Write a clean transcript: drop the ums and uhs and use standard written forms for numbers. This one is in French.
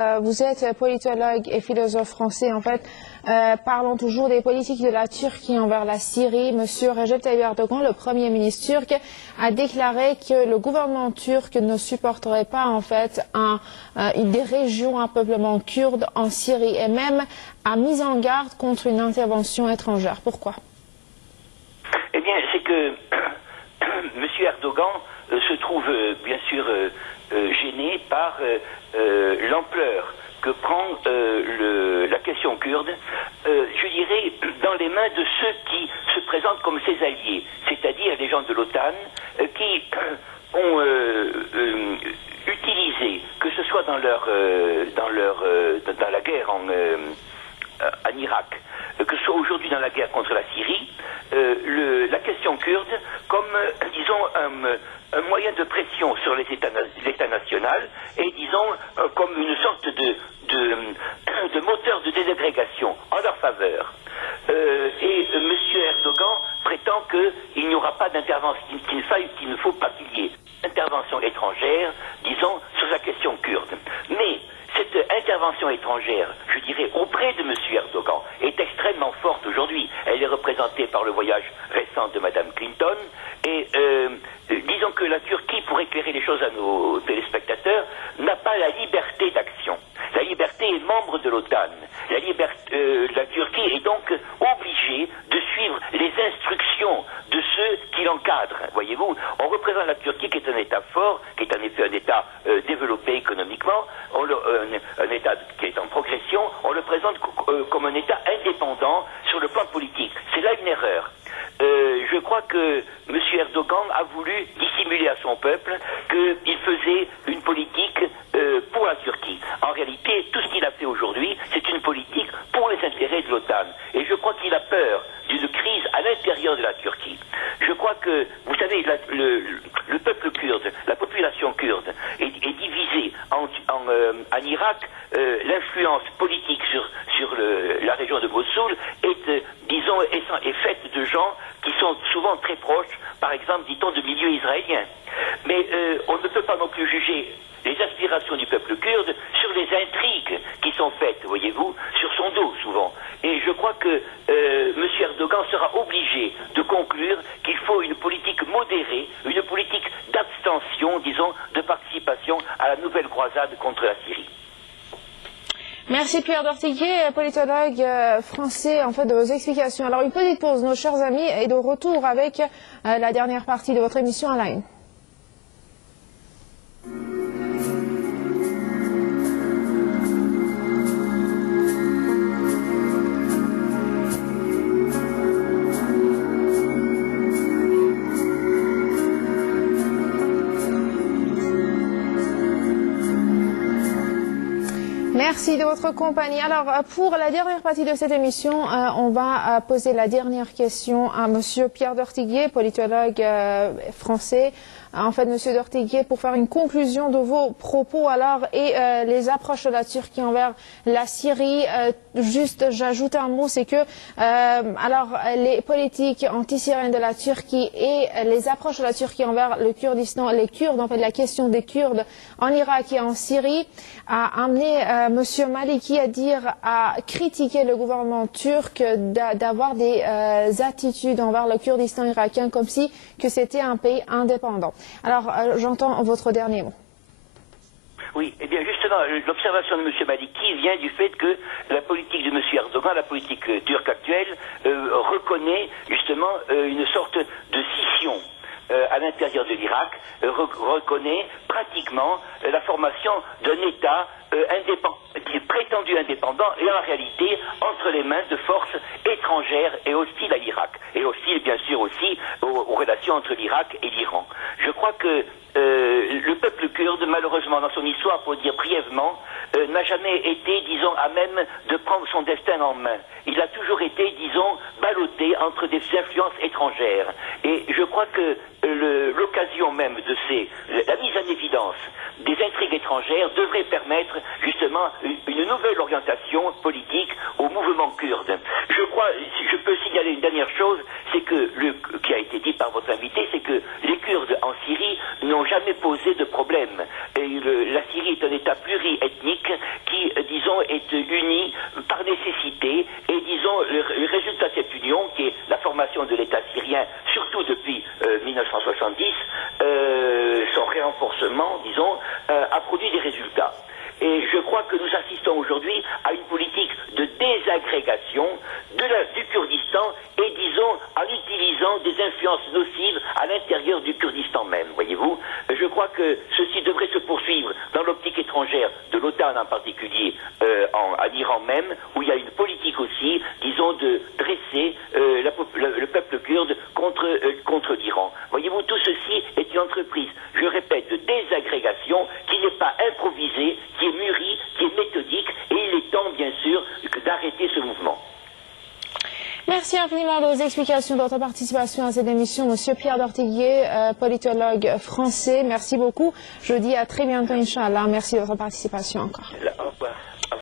Vous êtes politologue et philosophe français. En fait, parlons toujours des politiques de la Turquie envers la Syrie. Monsieur Recep Tayyip Erdogan, le Premier ministre turc, a déclaré que le gouvernement turc ne supporterait pas en fait des régions à peuplement kurde en Syrie et même a mis en garde contre une intervention étrangère. Pourquoi? Eh bien, c'est que Monsieur Erdogan se trouve bien sûr gêné par l'ampleur que prend la question kurde, je dirais, dans les mains de ceux qui se présentent comme ses alliés, c'est-à-dire les gens de l'OTAN qui ont utilisé, que ce soit dans la guerre en Irak, que ce soit aujourd'hui dans la guerre contre la Syrie, la question kurde comme, disons, un moyen de pression sur l'État national et, disons, comme une sorte de moteur de désagrégation en leur faveur. Et M. Erdogan prétend qu'il n'y aura pas d'intervention, qu'il ne faut pas qu'il y ait d'intervention étrangère, disons, sur la question kurde. Mais cette intervention étrangère, je dirais, auprès de M. Erdogan, est extrêmement forte aujourd'hui. Elle est représentée par le voyage récent de Mme Clinton. Et disons que la Turquie, pour éclairer les choses à nos téléspectateurs, n'a pas la liberté d'action. La liberté est membre de l'OTAN. La Turquie est donc obligée de suivre les instructions de ceux qui l'encadrent. Voyez-vous, on représente la Turquie qui est un État fort, qui est en effet un État développé économiquement, un État qui est en progression, on le présente comme un État indépendant sur le plan politique. C'est là une erreur. Je crois que M. Erdogan a voulu dissimuler à son peuple qu'il faisait une politique pour la Turquie. En réalité, tout ce qu'il a fait aujourd'hui, c'est une politique pour les intérêts de l'OTAN. Et je crois qu'il a peur d'une crise à l'intérieur de la Turquie. Je crois que, vous savez, le peuple kurde, la population kurde, est divisée en Irak. L'influence politique sur la région de Mossoul est faite de gens qui sont souvent très proches, par exemple, dit-on, de milieux israéliens. Mais on ne peut pas non plus juger les aspirations du peuple kurde sur les intrigues qui sont faites, voyez-vous, sur son dos souvent. Et je crois que M. Erdogan sera obligé de conclure qu'il faut une politique modérée, une politique d'abstention, disons, de participation à la nouvelle croisade contre la Syrie. Merci Pierre d'Ortiguet, politologue français, en fait, de vos explications. Alors, une petite pause, nos chers amis, et de retour avec la dernière partie de votre émission à la une. Merci de votre compagnie. Alors, pour la dernière partie de cette émission, on va poser la dernière question à Monsieur Pierre d'Ortiguet, politologue français. En fait, Monsieur d'Ortiguet, pour faire une conclusion de vos propos, alors, et les approches de la Turquie envers la Syrie, juste, j'ajoute un mot, c'est que, alors, les politiques anti-syriennes de la Turquie et les approches de la Turquie envers le Kurdistan, les Kurdes, en fait, la question des Kurdes en Irak et en Syrie, a amené Monsieur Maliki à critiquer le gouvernement turc d'avoir des attitudes envers le Kurdistan irakien comme si que c'était un pays indépendant. Alors, j'entends votre dernier mot. Oui, eh bien justement, l'observation de M. Maliki vient du fait que la politique de M. Erdogan, la politique turque actuelle, reconnaît justement une sorte de scission à l'intérieur de l'Irak, reconnaît pratiquement la formation d'un État prétendu indépendant et en réalité entre les mains de forces étrangères et hostiles à l'Irak, et hostiles bien sûr aussi aux relations entre l'Irak et l'Iran. Je crois que le peuple kurde, malheureusement dans son histoire, pour dire brièvement, n'a jamais été, disons, à même de prendre son destin en main. Il a toujours été, disons, ballotté entre des influences étrangères. Et je crois que l'occasion même de la mise en évidence des intrigues étrangères devrait permettre justement une nouvelle orientation politique au mouvement kurde. Je peux signaler une dernière chose, c'est que, qui a été dit par votre invité, c'est que les Kurdes en Syrie n'ont jamais posé de problème. Et la Syrie est un État pluriethnique qui est unie par nécessité et disons le résultat de cette union qui est la formation de l'État syrien, surtout depuis 1970, son renforcement, disons, a produit des résultats. Et je crois que nous assistons aujourd'hui à une politique de désagrégation du Kurdistan et, disons, en utilisant des influences nocives à l'intérieur du Kurdistan même, voyez-vous. Je crois que ceci devrait se poursuivre dans l'optique étrangère de l'OTAN en particulier, en Iran même, où il y a une politique aussi, disons, de dresser le peuple kurde contre l'Iran. Voyez-vous, tout ceci est une entreprise, je répète, de désagrégation qui n'est pas improvisée, qui est mûrie, qui est méthodique, et il est temps, bien sûr, d'arrêter ce mouvement. Merci infiniment de vos explications, de votre participation à cette émission. Monsieur Pierre d'Ortiguier, politologue français, merci beaucoup. Je vous dis à très bientôt, Inch'Allah. Merci de votre participation encore.